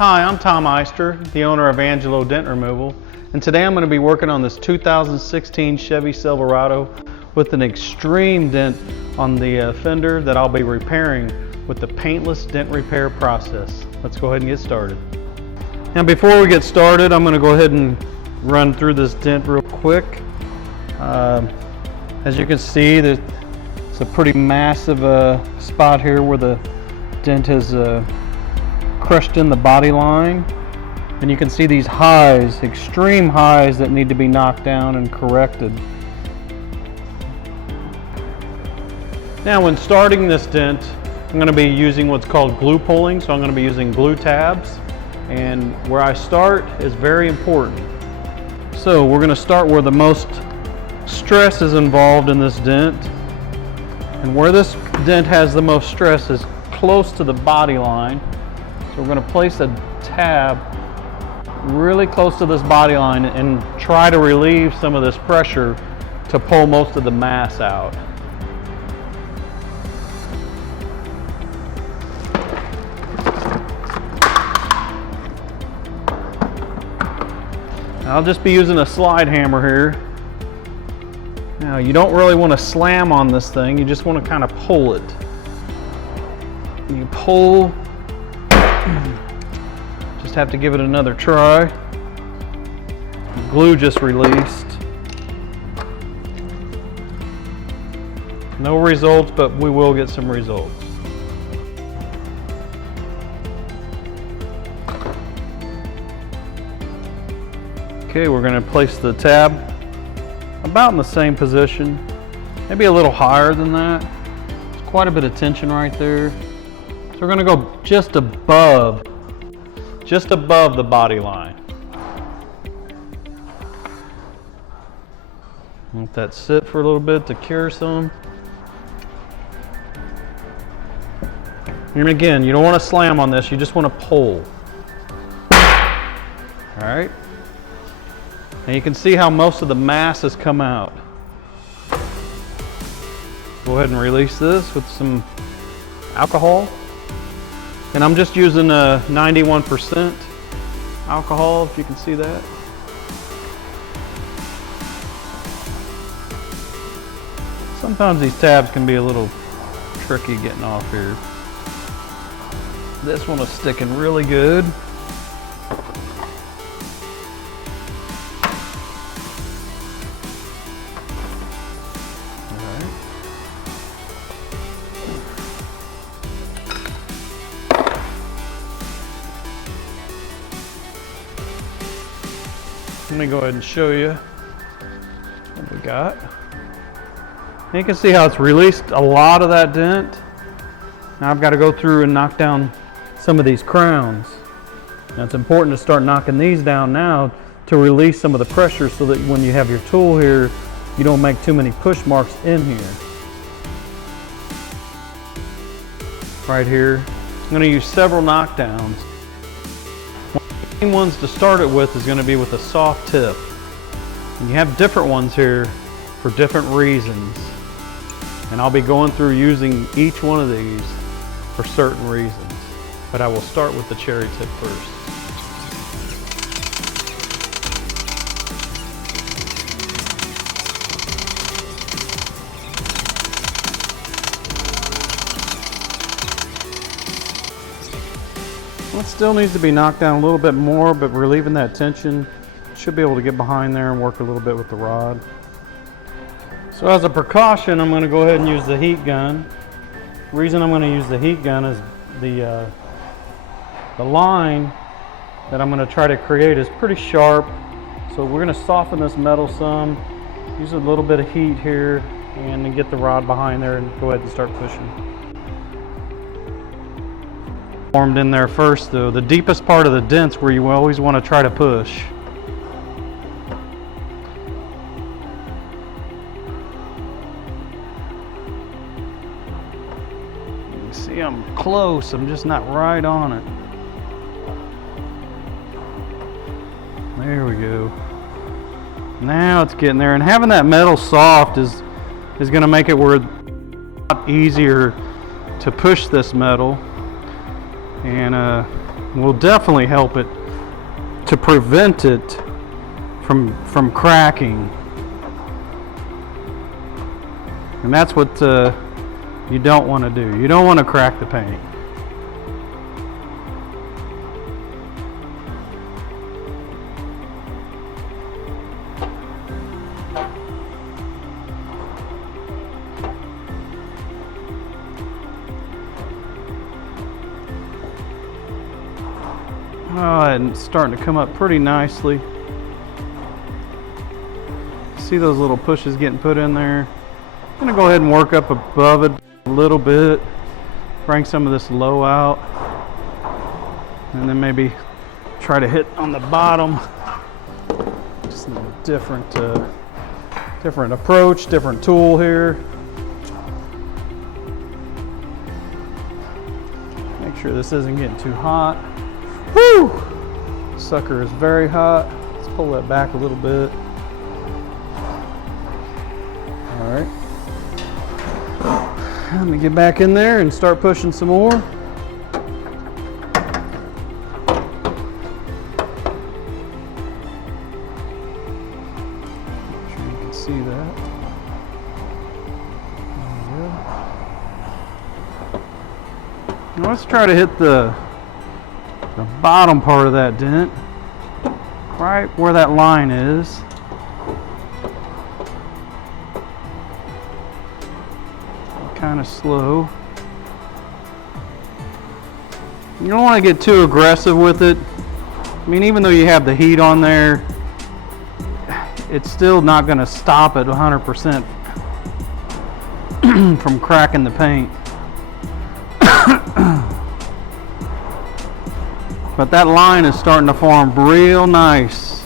Hi, I'm Tom Eister, the owner of Angelo Dent Removal, and today I'm going to be working on this 2016 Chevy Silverado with an extreme dent on the fender that I'll be repairing with the paintless dent repair process. Let's go ahead and get started. Now before we get started, I'm going to go ahead and run through this dent real quick. As you can see, it's a pretty massive spot here where the dent has crushed in the body line, and you can see these highs, extreme highs, that need to be knocked down and corrected. Now when starting this dent, I'm going to be using what's called glue pulling, so I'm going to be using glue tabs, and where I start is very important. So we're going to start where the most stress is involved in this dent, and where this dent has the most stress is close to the body line. So we're going to place a tab really close to this body line and try to relieve some of this pressure to pull most of the mass out. I'll just be using a slide hammer here. Now you don't really want to slam on this thing, you just want to kind of pull it. You pull, just have to give it another try. The glue just released. No results, but we will get some results. Okay, we're going to place the tab about in the same position, maybe a little higher than that. There's quite a bit of tension right there. So we're going to go just above the body line. Let that sit for a little bit to cure some. And again, you don't want to slam on this, you just want to pull. All right. And you can see how most of the mass has come out. Go ahead and release this with some alcohol. And I'm just using a 91% alcohol, if you can see that. Sometimes these tabs can be a little tricky getting off here. This one is sticking really good. Let me go ahead and show you what we got. And you can see how it's released a lot of that dent. Now I've got to go through and knock down some of these crowns. Now it's important to start knocking these down now to release some of the pressure so that when you have your tool here, you don't make too many push marks in here. Right here, I'm going to use several knockdowns. The main ones to start it with is going to be with a soft tip. And you have different ones here for different reasons. And I'll be going through using each one of these for certain reasons. But I will start with the cherry tip first. It still needs to be knocked down a little bit more, but relieving that tension, should be able to get behind there and work a little bit with the rod. So as a precaution, I'm going to go ahead and use the heat gun. The reason I'm going to use the heat gun is the line that I'm going to try to create is pretty sharp. So we're going to soften this metal some, use a little bit of heat here, and then get the rod behind there and go ahead and start pushing. Formed in there first though. The deepest part of the dent's where you always want to try to push. You can see I'm close, I'm just not right on it. There we go. Now it's getting there, and having that metal soft is going to make it where it's a lot easier to push this metal. And will definitely help it to prevent it from cracking. And that's what you don't want to do. You don't want to crack the paint. Oh, and it's starting to come up pretty nicely. See those little pushes getting put in there? I'm gonna go ahead and work up above it a little bit, bring some of this low out, and then maybe try to hit on the bottom. Just a different approach, different tool here. Make sure this isn't getting too hot. Woo! Sucker is very hot. Let's pull that back a little bit. All right. Let me get back in there and start pushing some more. Make sure you can see that. There we go. Now let's try to hit the bottom part of that dent, right where that line is. Kind of slow. You don't want to get too aggressive with it. I mean, even though you have the heat on there, it's still not going to stop it 100% from cracking the paint. But that line is starting to form real nice.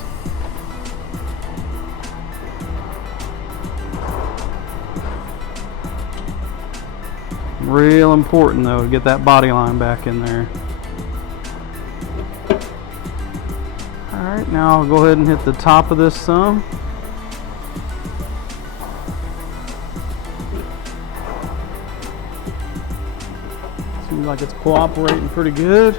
Real important though to get that body line back in there. Alright, now I'll go ahead and hit the top of this some. Seems like it's cooperating pretty good.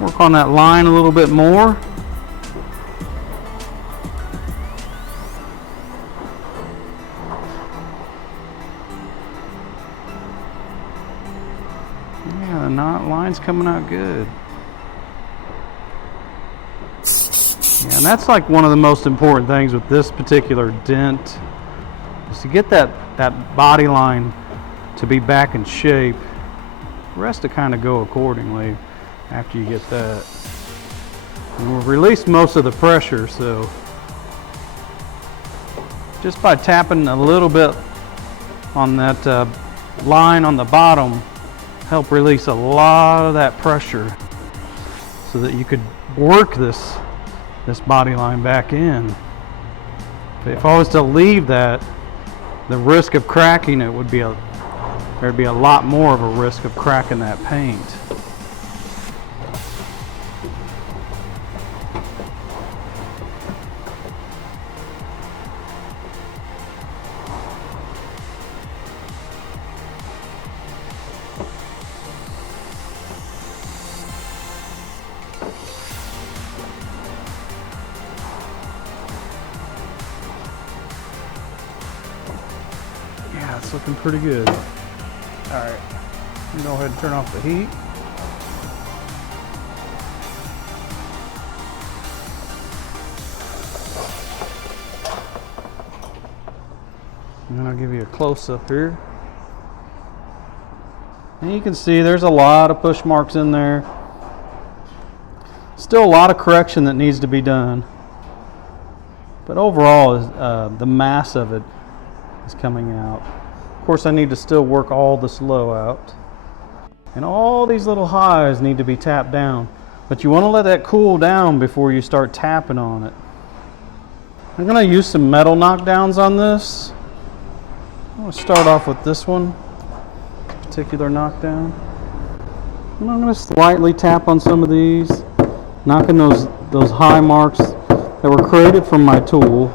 Work on that line a little bit more. Yeah, the knot line's coming out good. Yeah, and that's like one of the most important things with this particular dent is to get that body line to be back in shape. The rest to kind of go accordingly after you get that. And we'll release most of the pressure, so just by tapping a little bit on that line on the bottom, help release a lot of that pressure so that you could work this body line back in. If I was to leave that, the risk of cracking it would be there'd be a lot more of a risk of cracking that paint. Yeah, it's looking pretty good. All right, go ahead and turn off the heat. And then I'll give you a close-up here. And you can see there's a lot of push marks in there. Still a lot of correction that needs to be done. But overall, the mass of it is coming out. Of course, I need to still work all this low out. And all these little highs need to be tapped down. But you want to let that cool down before you start tapping on it. I'm going to use some metal knockdowns on this. I'm going to start off with this one, particular knockdown. And I'm going to slightly tap on some of these, knocking those high marks that were created from my tool.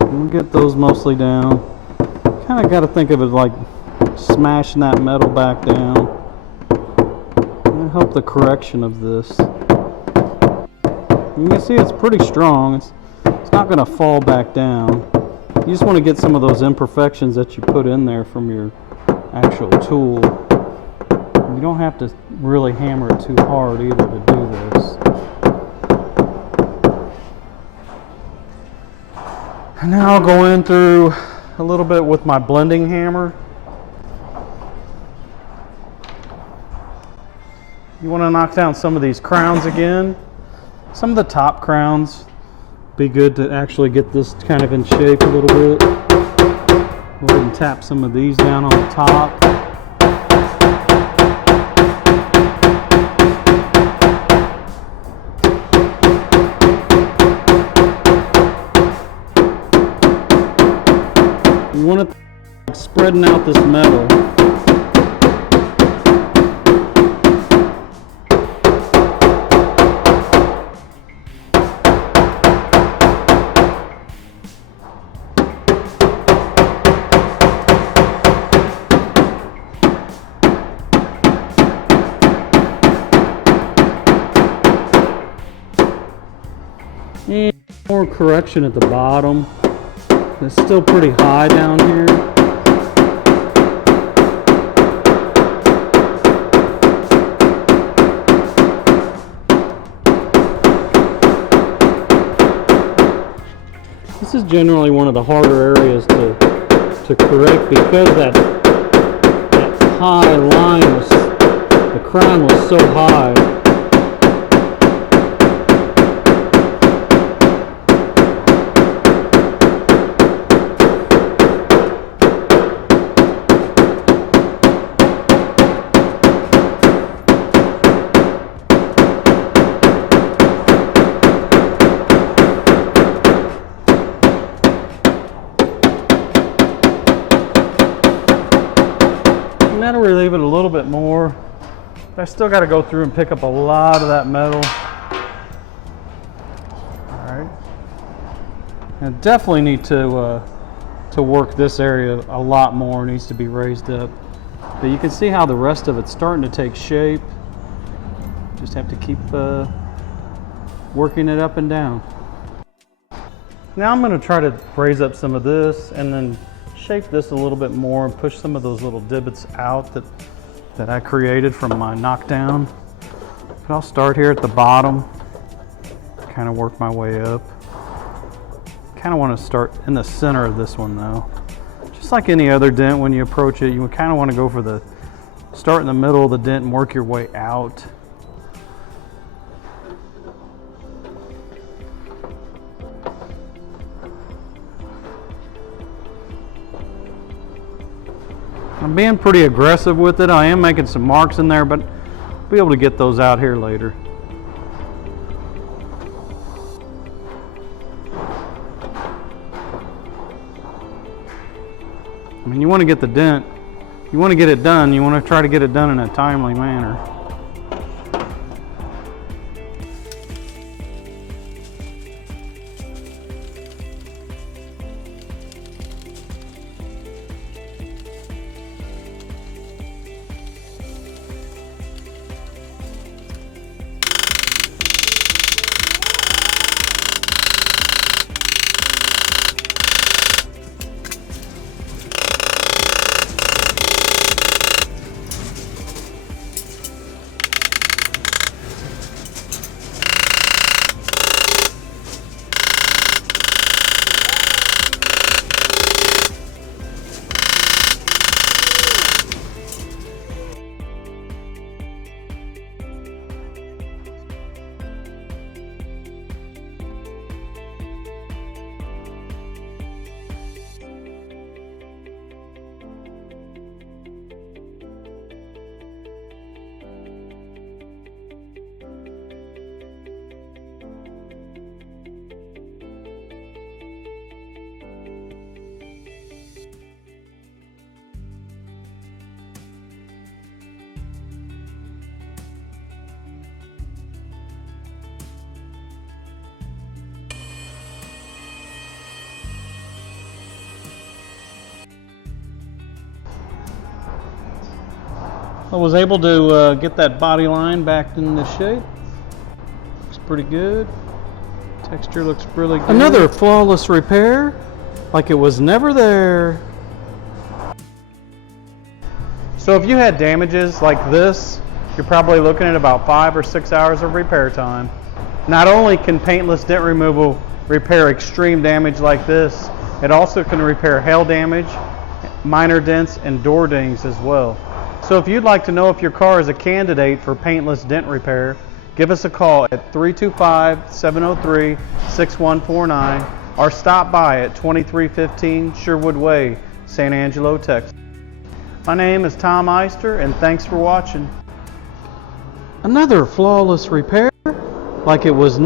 I'm going to get those mostly down. kind of got to think of it like smashing that metal back down. It'll help the correction of this. You can see it's pretty strong. It's not going to fall back down. You just want to get some of those imperfections that you put in there from your actual tool. You don't have to really hammer it too hard either to do this. And now I'll go in through a little bit with my blending hammer. You want to knock down some of these crowns again. Some of the top crowns be good to actually get this kind of in shape a little bit. Go ahead and tap some of these down on the top. You want to spreading out this metal. And more correction at the bottom. It's still pretty high down here. This is generally one of the harder areas to correct because that high line was, the crown was so high. That'll relieve it a little bit more, but I still got to go through and pick up a lot of that metal. All right, I definitely need to work this area a lot more. It needs to be raised up, but you can see how the rest of it's starting to take shape. Just have to keep working it up and down. Now I'm going to try to raise up some of this and then shape this a little bit more and push some of those little divots out that I created from my knockdown. But I'll start here at the bottom, kind of work my way up. Kind of want to start in the center of this one though. Just like any other dent, when you approach it, you kind of want to go for the start in the middle of the dent and work your way out. I'm being pretty aggressive with it. I am making some marks in there, but I'll be able to get those out here later. I mean, you want to get the dent, you want to get it done, you want to try to get it done in a timely manner. I was able to get that body line back into shape. Looks pretty good. Texture looks really good. Another flawless repair, like it was never there. So if you had damages like this, you're probably looking at about 5 or 6 hours of repair time. Not only can paintless dent removal repair extreme damage like this, it also can repair hail damage, minor dents, and door dings as well. So if you'd like to know if your car is a candidate for paintless dent repair, give us a call at 325-703-6149 or stop by at 2315 Sherwood Way, San Angelo, Texas. My name is Tom Eister, and thanks for watching. Another flawless repair, like it was